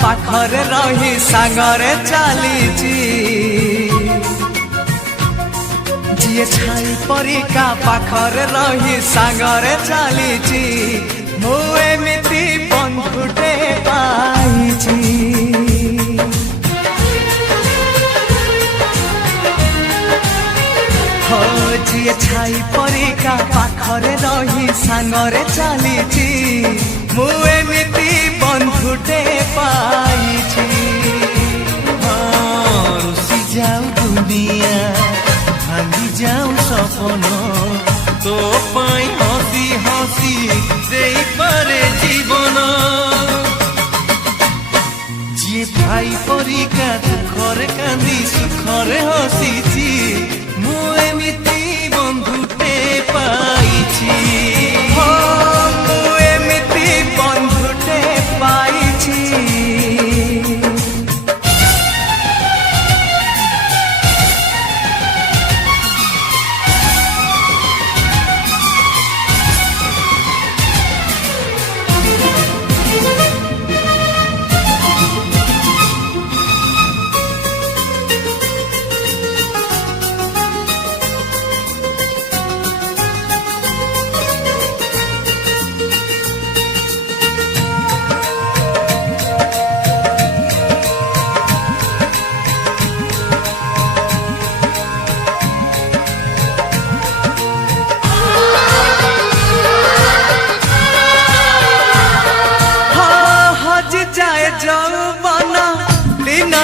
पाखरे रही सांगरे चलीची जिए छाई परिका पाखरे रही सांगरे चलीची मु एमिति बंधुटे पाइची जिए छाई परिका पाखरे रही सांगरे चलीची मु एमिति बंधुटे पाइची रुसी जाऊ दुनिया भांगी जाऊ सपन तो पाई हसी हसी देई पारे जीवन जी भाई परिका दुखरे कांदी सुखरे हसीची मु एमिति बंधुटे पाइची मु एमिति बंधुटे पाइची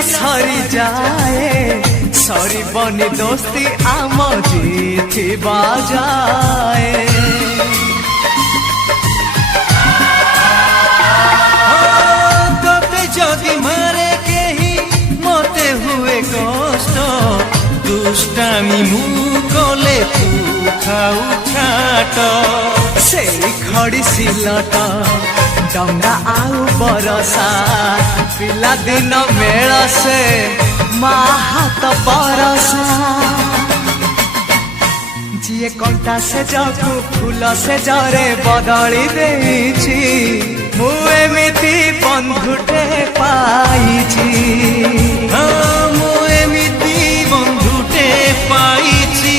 सरी जाए सरी बनी दोस्ती आम जीती बाजाए तोते जदि मारे केही मते हुए कष्ट दुष्टामी मु कले तू खाऊ छाट से खड़ी सिलट डंगा आउ बरसा पिला दिन मेल से माँ हाथ बरसा जिए कंटा से जगू फूल से जरे बदली देची मु एमिति बंधुटे पाइची मु एमिति बंधुटे पाइची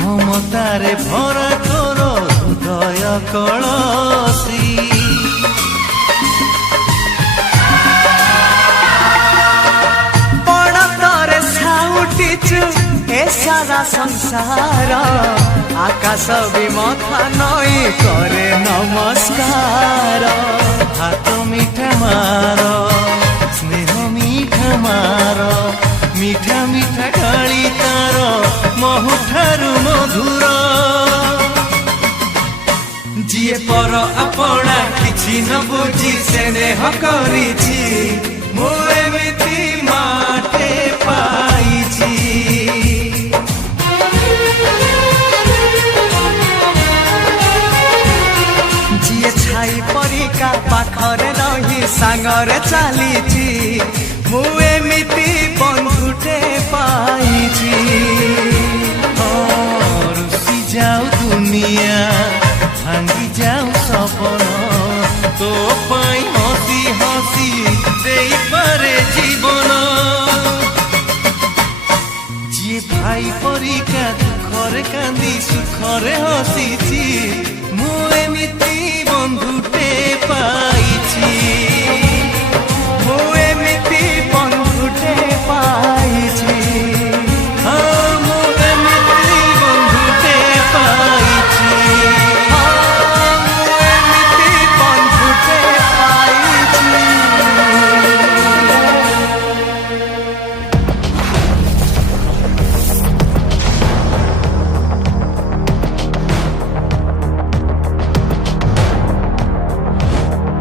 ममतारे भरा तोर हृदय कलसी बड़ तोरे साउटिचु ए सारा संसार आकाश भी मथा नई करे नमस्कार हाथ मीठा मार स्नेह मीठा मार मीठा मीठा गाली तार महुठारु मधुर जिए पर अपना किछि न बुझी स्नेह करिछि मु एमिति माटे पाइछि जिए छाई परिका पाखरे रही सांगरे चलीची मु एमिति बंधुटे पाइची। যাও সপন তো পাই হসি হসি ଦେଇପାରେ জীবন ଯିଏ ଭାଇ ପରିକା ଦୁଃଖରେ କାନ୍ଦି ସୁଖରେ ହସିଛି ମୁଁ ଏମିତି ବନ୍ଧୁଟେ ପାଇଛି।